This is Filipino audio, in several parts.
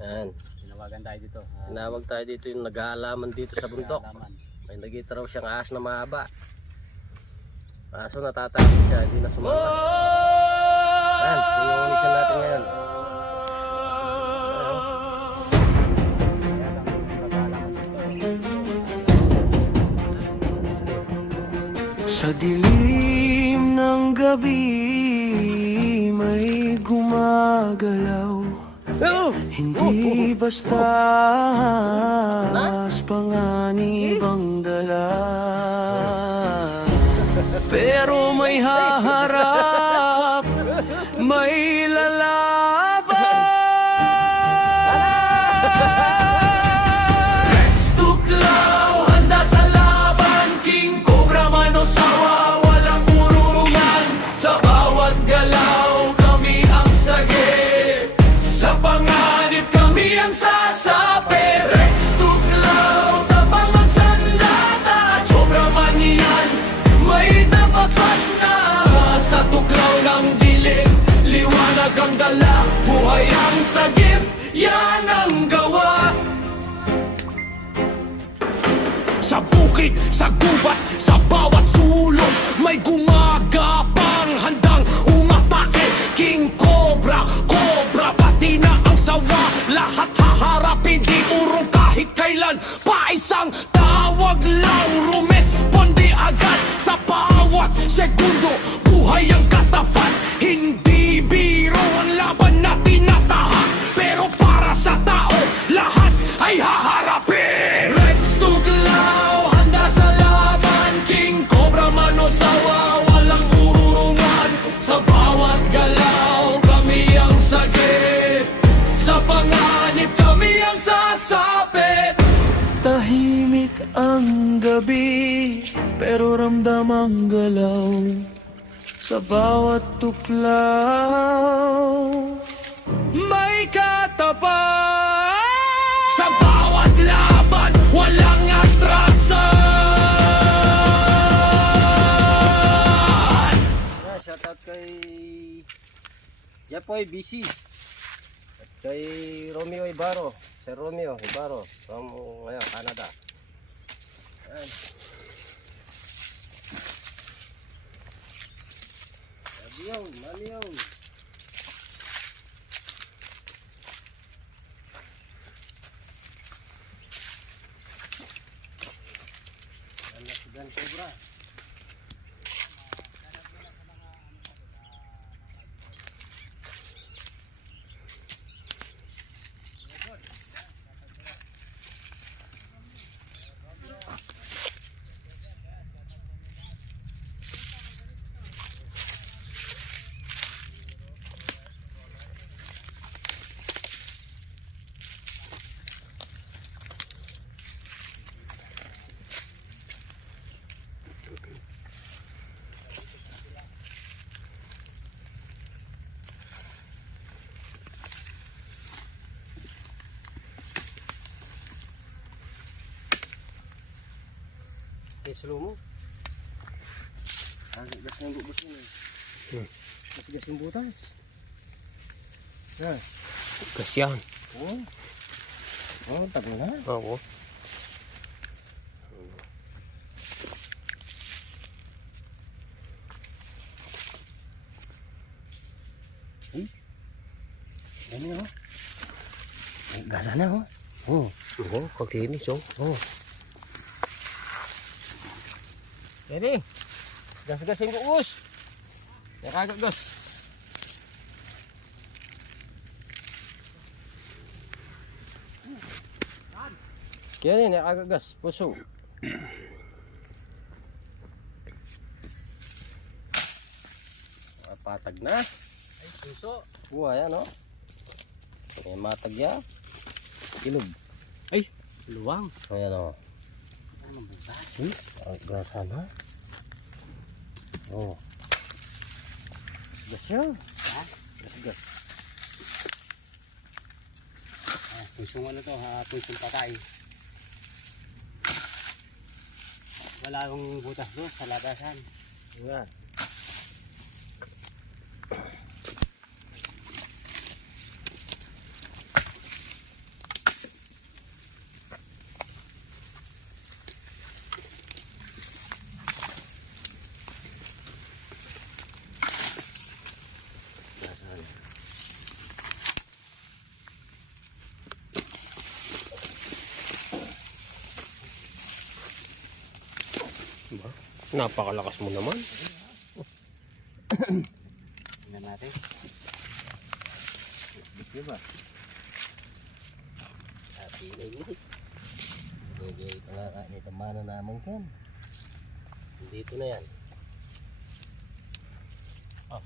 Yan. Tinawagan tayo dito. Tinawag tayo dito yung nag-aalaman dito sa bundok. May nakita raw siyang ahas na mahaba. Kaso natatakot siya, hindi na sumama. Yan, yun yung mission natin ngayon. Sa dilim ng gabi may gumagalaw. Hindi basta panganib ang dala, pero may haharap, may lalaban. Rex Tuklaw, handa sa laban. King Cobra, Manosawa, walang urungan. Sa bawat galaw, kami ang sagip. Sa panganib, kami ang sasapi. Rex Tuklaw, tapang ang sandata. Cobra man yan, may tapakan na. Sa tuklaw ng dilim, liwanag ang dala. Buhay ang sagip, yan ang gawa. Sa bukid, sa gubat, sa bawat sulok, may gumagapang handang umatake. King Cobra, Cobra, pati na ang sawa. Lahat haharapin, di urong kahit kailan. Paisang tawag lang, rumesponde agad. Sa bawat segundo, buhay ang katapat. Hindi biro ang laban na tinatahak, pero para sa tao, lahat ay haharapin. Rex Tuklaw, handa sa laban. King Cobra, Manosawa, walang urungan. Sa bawat galaw, kami ang sagip. Sa panganib, kami ang sasapit. Tahimik ang gabi, pero ramdam ang galaw. Sa bawat tuklaw, may katapat. Sa bawat laban, walang atrasan. Shoutout kay Japoy BC at kay Romeo Ibarro, Sir Romeo Ibarro from Canada. Ayan. Maliyaw. Ano si Dan Cobra? Slow mo. Gas ng bubos mo. Gas yung butas. Gas yan. Tagal na. Oo. Ano yun? May gasa na Kakinis Ready? Gas-gasin ko us. Kagagas. Kaya ni kagagas, puso. Patag na. Ay, puso. Buhay ano? May matag ya. Ilog. Ay, luwang. Ayan o. Ano ba? Gasa na. Oh. Gas yan. Ha? Gas. Pusong ano to, pusong patay. Wala akong butas doon sa labasan. Yan. Napakalakas mo naman. Tingnan natin. Diba? Ati na yun. Hindi ito nga ito mana naman kan. Dito na yan. Oh.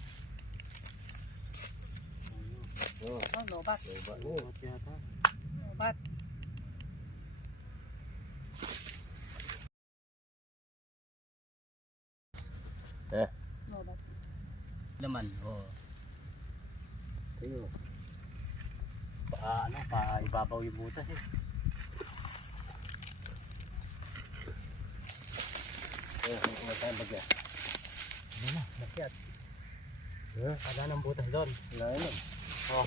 Oh, Lobat. lobat mo. Lobat yata. Lobat. Eh, Lobat. Laman. Oo. tingnan. Pa ibabaw yung butas eh. Ano tayong bagya? Ano na, nakyat. Eh, Ada ng butas doon. wala yun. Oh.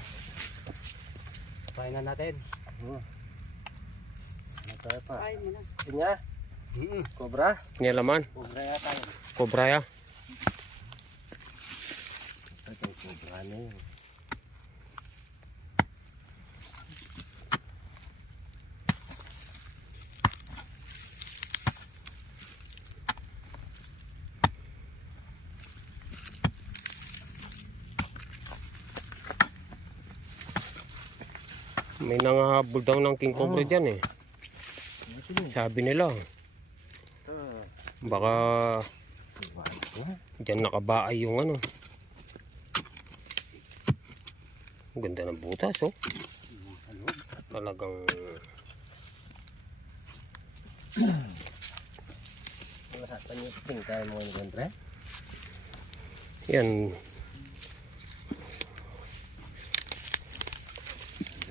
Pahin na natin. Ano tayo pa? Ay, mo na. Pinya? Cobra? Nilaman. Cobra yata yun. Cobra ya. Ito yung cobra na yun. May nangahabol daw ng king cobra dyan eh. Sabi nila. Baka dyan nakabaay yung ano. Ganda ng butas oh. Talagang Masaktan yung ping tayo mo yung gandre. yan.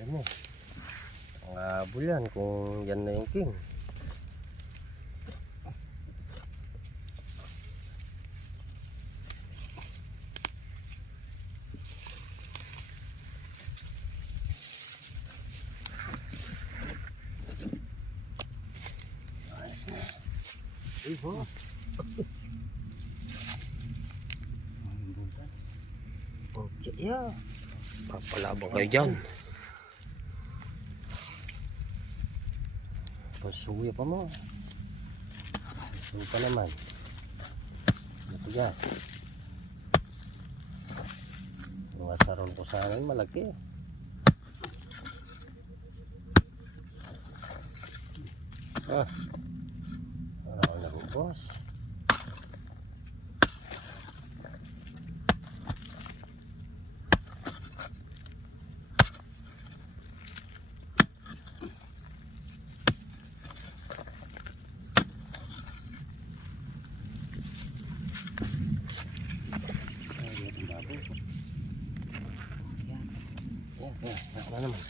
Ano? Ang habol yan kung yan na yung king. Ayos na. Iho. Okay, yeah. Papalabang kayo dyan. Pasuya pa mo. Pasuya pa naman. Matigas. Mga saron ko sana malaki. Ah. Wala akong nagubos. Ano naman?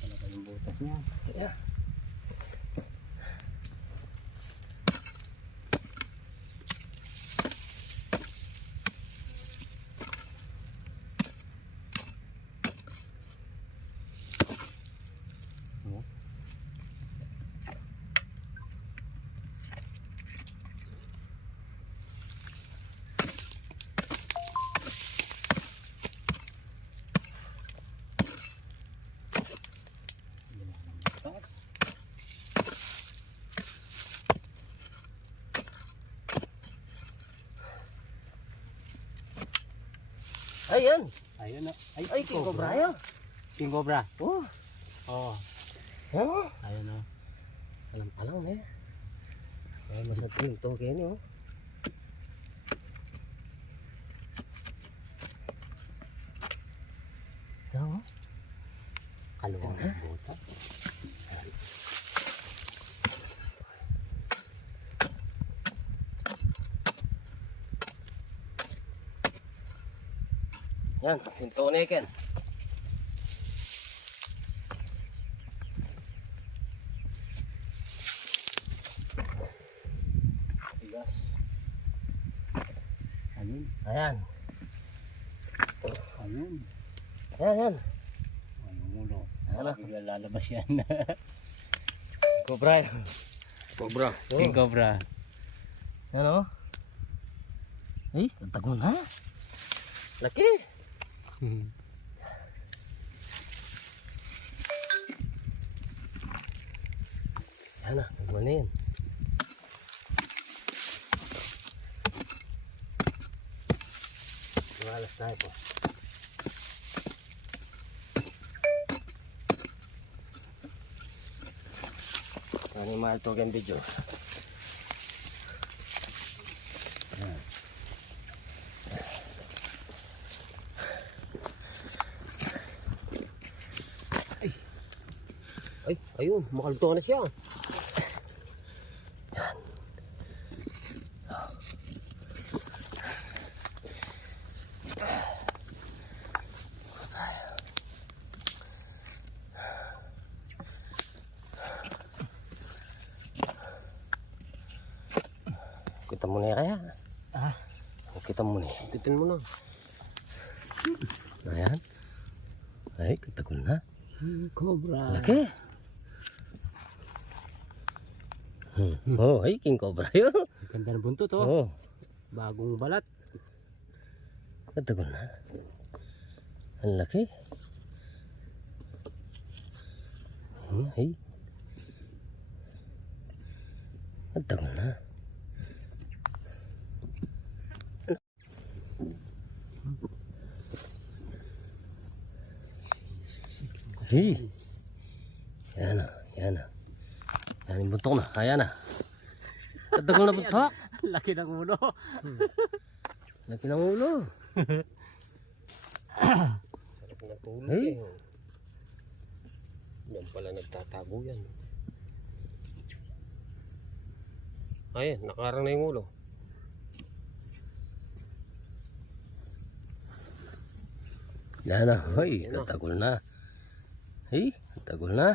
Talaga yung butas niya. Yeah. Ayan. Ayun na. Ay, king cobra yan. King cobra. Oh. Oh. Oh. Ayun na. Alam-alam na eh. Ay, masating to kayo niyo. Ito. Kaluwang ng butas. Yan, yung toniken. Tigas. Ayun. Ayan. Ayun. Ayan, yan. Anong ulo? Ano? Bigla lalabas yan. Cobra. Cobra. King Cobra. Ano? Ay, ang tago na. Laki. Yan na, tago na yan. Malas na ito. Ano mahal to ang video? Ay, ayun, makalto na siya. Kita mo na kaya? Ah. Kita mo na. Titin mo na. Ayan. Ay, katagol na. Cobra. Laki. Oh, ay, King Cobra yun. Ganda ng buntot oh. Oh, Bagong balat. katagol na. Ang laki. Ay. Katagol na. Hey. Yan na, yan na. Yan yung buntok na, ayan na. Katagol na buntok. Laki ng ulo. Laki ng ulo. Sarap na tulog Hey. eh. Yan pala nagtatago yan. Ayan, nakarang na yung ulo. Yan na, hoy, Yan na. katagol na. Hey, katagol na.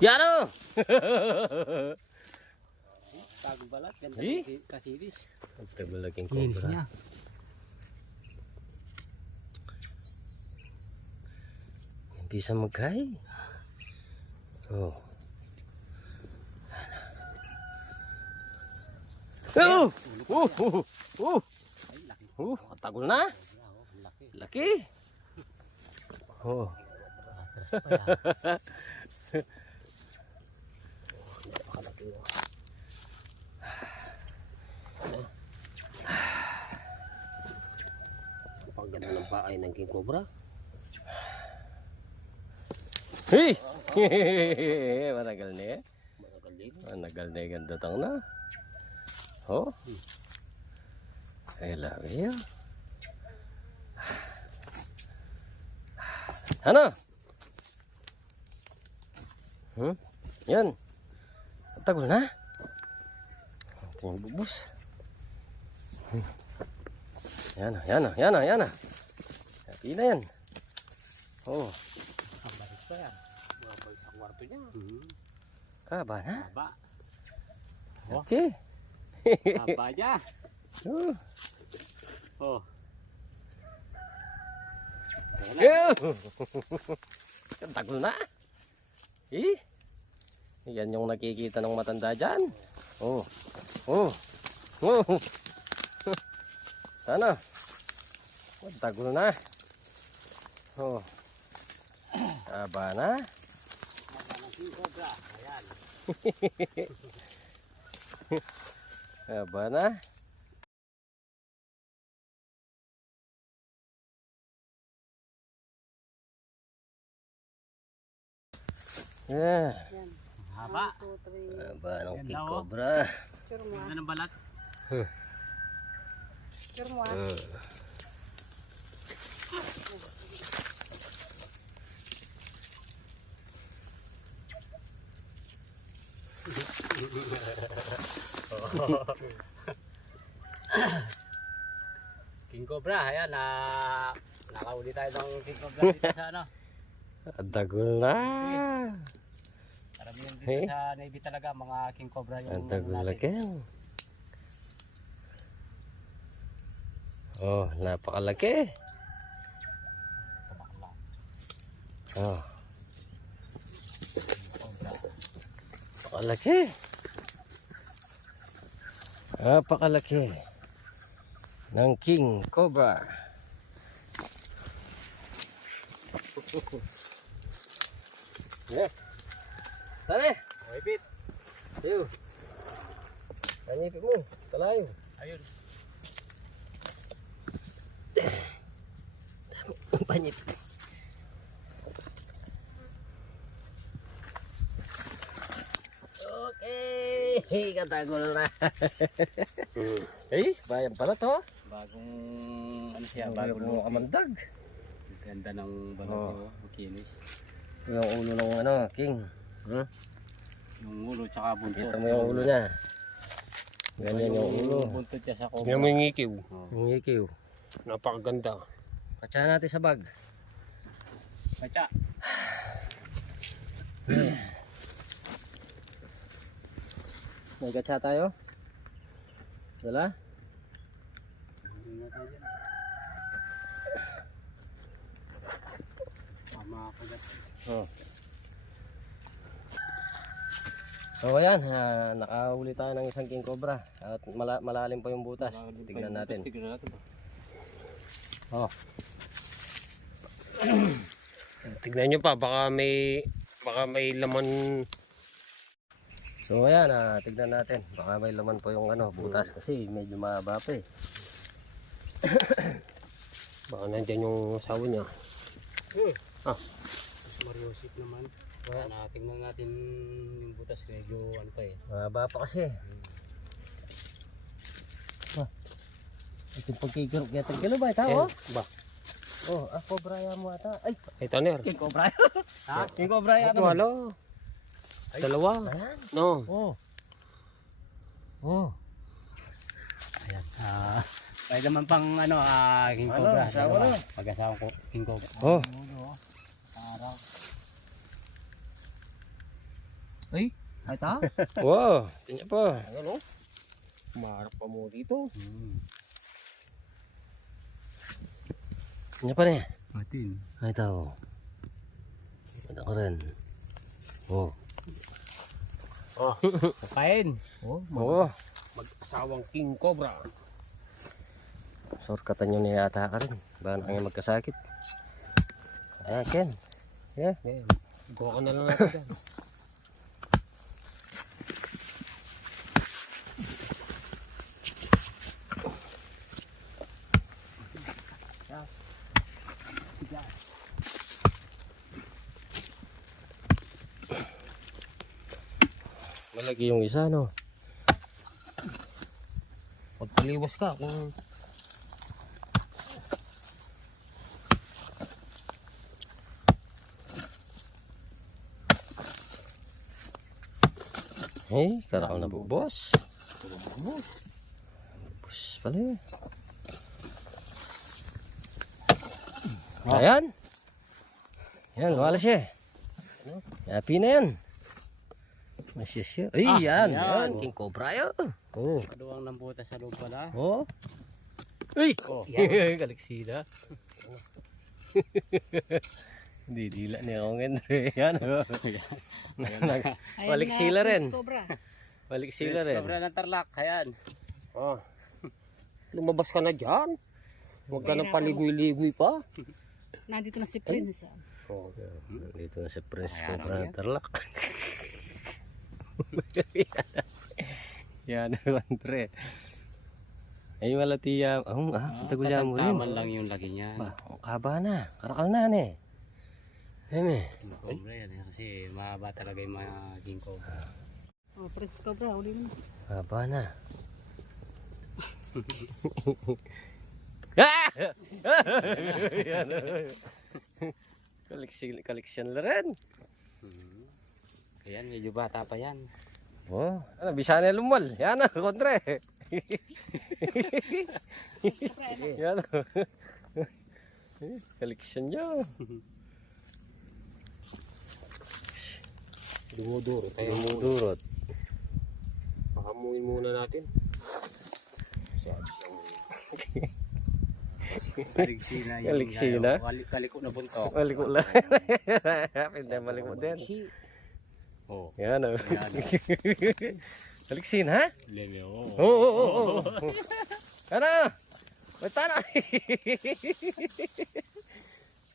Yan o! Bagong balat. Ganda Eh? kasiris. Katagol na King Kinis Cobra. niya. Bisa magkay. Oh. Oh! Oh! Oh! Oh! Ay, laki. Oh! Katagol na. Oh, laki. Laki. Oh. Atras pa yan. Napakalaki mo. Pagdala ng paay ng King Cobra. Hey! Managal na eh. Matagal din. Managal na yung datang na. Oh. Ay, laki yun. Ano? Yan. Tagol na. Ito yung bubus. Yan na, yan na, yan na, yan na. Happy na yan. Oh. Kabaris pa yan. Mabay sa kwarto niya. Kaba na. Haba. Okay. Haba niya. Oh. Oh. Tagol na. Eh. Yan yung nakikita ng matanda dyan. Oh. Oh. Oh. Sana. Tagol na. Oh. Aba na. King Cobra. Ayan. Aba na. Yeah. Haba. Aba ng Ganda, King oh. Cobra. Ganda ng balat. King Cobra, ayan, nakauli tayo ng King Cobra dito sa ano. Adagol na. Karamihan dito sa Navy talaga, mga King Cobra yung Adagol natin. laki. Oh, napakalaki. Oh. Napakalaki. Napakalaki. Ng King Cobra. Yeah. Tali. Okay, Pete. Yo. Kanipin mo. Kalayo. Ayun. Panip. Okay. Katagol na. Eh, bayan pala to. Bagong, ano siya, Bagong bagong lupi. kamandag. Ganda ng balat Oh. niyo, makinis. Yung ulo ng ano, King. Hmm? Yung ulo tsaka buntot. Kita mo yung ulo niya. Ganyan yung ulo. buntot niya sa Tingnan Cobra. mo yung ikiw. Oh. Yung ikiw. Napakaganda. Katsahan natin sa bag. Katsa. May katsa tayo? Wala? Hindi na tayo dyan. Makakulat. Oh. So ayan, nakahuli tayo ng isang King Cobra at malalim pa yung butas. Tignan natin. Tignan natin. Oh. Tignan nyo pa, baka may laman. So ayan, tignan natin. Baka may laman po yung ano, butas kasi medyo mahaba pa eh. Baka nandyan yung asawa niya. Ah. Mariosip naman. Kaya tingnan natin yung butas, medyo ano pa eh. Mahaba pa kasi. Ito yung pagkikirok yata. Kilo ba ito? Oh? Ba? Oh, Cobra yan mo ata. Ay, Ito na. King Cobra. Ha? King Cobra yan. Ito, halo. Dalawa. Ayan. No. Oh. Oh. Ayan. Pwede naman pang ano, King Ano, Cobra. asawa na. Pag-asawa ko, King Cobra. Oh. Araw. Ay, ito? Wow. Tingnan pa. Ano? Maharap pa mo dito. Ano pa rin? Matin. Ay, ito. Ito ko rin. Oh. Kain. Oh, Oo. Mag-asawang King Cobra. Sorkatan nyo na yata ka rin. Baka na kayo magkasakit. Ayan, Ken. Yeah. Ayan. Gawa ka na lang natin dyan. Malaki yung isa, no? Pagpaliwas ka kung Hey, karakal na po, boss. Boss pala yun. Ayan. Yan, wala siya. Happy na yan. Masya siya. Ay, yan. Yan. King Cobra yun. Oh. Kaduwang ng butas sa loob pala. Oh. Ay! Oh. Kaliksida. Hindi, dila niya akong Andre. Yan. Balik sila rin. Balik sila rin. Cobra ng Tarlac. Ayan. oh. Lumabas ka na dyan. Huwag ka nang paligoy-ligoy pa. Nandito na si Prince. Oh. Dito na si Prince Ayan, Cobra ayan. ng Tarlac. Yan, Andre. Ay, malatiya. Tagulya mo rin. Taman lang yung lagi niya. Ba, ang kaba na. Karakal na, ne. Eme. Cobra yan. Kasi mahaba talaga yung mga King Cobra. Oh, Prince Cobra, uli mo. Haba na. Koleksyon na rin. Ayan, medyo bata pa yan. Oh, ano, bisa na lumal. Yan na, kontre. Yan. Kaliksyon niya. Dumudurot. Dumudurot. Pakamuin muna natin. Kaliksina yung Kaliksina? kaliko na buntok. Maliko lang. Pinday maliko din. Oh. Yan o. Kaliksin ha? Leme oh. Oo. Ano? Ba't na?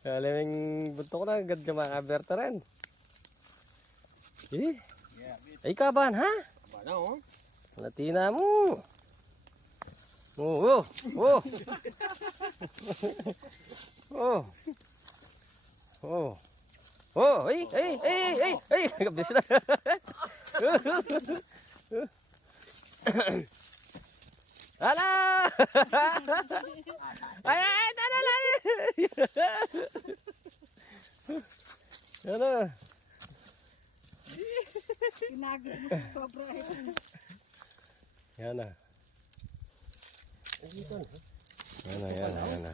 Alam yung buntok na. Agad ka makaberta rin. Eh? Ay kaban ha? Bana oh. Latina mo. Oo. Oo. Oo. Oo. Oh, ay. Kabis na. Hala! Ay, tara lang. Ano? Tinago mo sa sobra. Yan na. Yan na.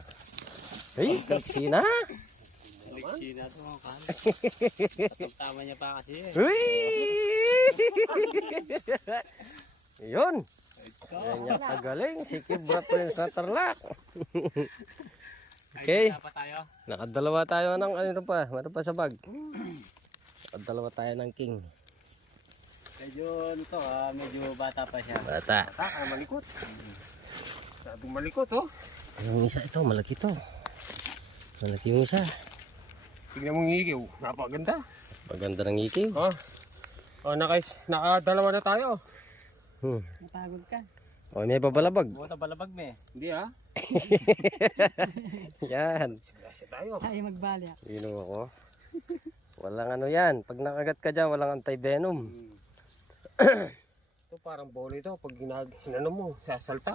Ay, kaliksina. Kaliksina to mga kan. Tama niya pa kasi eh. Uy! Yun. Yan niya kagaling. Si Kibra Prince na Tarlac. Okay. Ay, pa tayo. Nakadalawa tayo ng ano pa. Meron pa sa bag. Nakadalawa tayo ng king. Medyo nito medyo bata pa siya. Bata. Taka malikot. Masyadong malikot oh. Yung isa ito, malaki to. Malaki yung isa. Tignan mo ng ikiw. Napaganda. Paganda ng iking. Oh, nakadalawa na tayo. Napagod ka. O, may babalabag. Buta balabag me. Hindi ah. Yan. Kasi tayo. Tayo magbalya. Inom ako. Walang ano yan. Pag nakagat ka dyan, walang anti-venom. Ito parang bolo ito. Pag hinano mo, sasalta.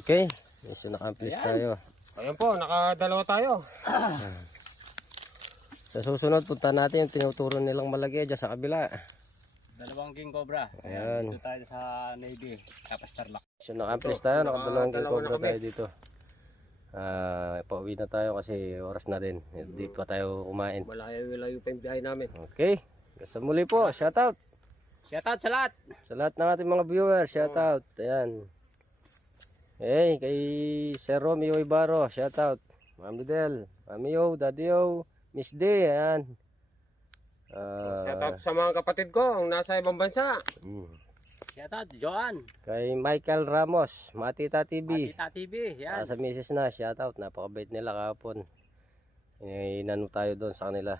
Okay. Yes, naka-amplis tayo. Ayan po, nakadalawa tayo. Sa susunod, punta natin yung tinuturo nilang malagay dyan sa kabila. Dalawang king cobra. Ayan. Dito tayo sa Navy. Tapos Tarlac. So, naka-amplis tayo. Nakadalawang king Nakadalawa na cobra kami. tayo dito. Pauwi na tayo kasi oras na rin. Hindi pa tayo kumain. Malayo pa yung biyahe namin. Okay. Sa muli po, shoutout. Shoutout sa lahat. Sa lahat ng ating mga viewers, shoutout. Ayan. Hey, kay Sir Romeo Ibarro, shoutout. Ma'am Lidel, Mami O, Daddy O, Miss D, ayan. Shout out sa mga kapatid ko ang nasa ibang bansa. Shoutout Joan. Kay Michael Ramos, Matita TV. Tita TV. Yan. Sa misis na, shoutout. Napakabait nila kahapon. Inano tayo doon sa kanila.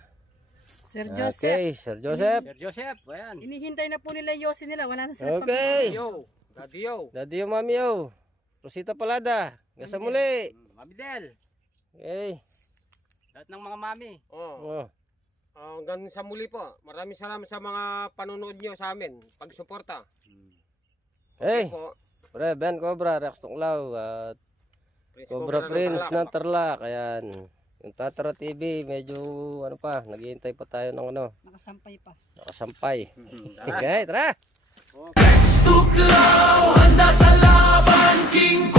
Sir Joseph. Okay, Sir Joseph. Sir Joseph. Ayan. Hinihintay na po nila yung yosi nila. Wala na sila Okay. Yo, Daddy yo. Daddy O, Mami O. Rosita Palada. Hanggang sa muli. Mabidel. Okay. Lahat ng mga mami. Oh. Hanggang sa muli po. Maraming salamat sa mga panonood nyo sa amin. Pagsuporta. Hey. Po. Pre, Ben Cobra, Rex Tuklaw, at Cobra Prince ng Tarlac. Ayan. Yung Tatara TV, medyo ano pa, naghihintay pa tayo ng ano, Nakasampay pa. nakasampay. Okay, tara! Tuklaw, handa sa laban, King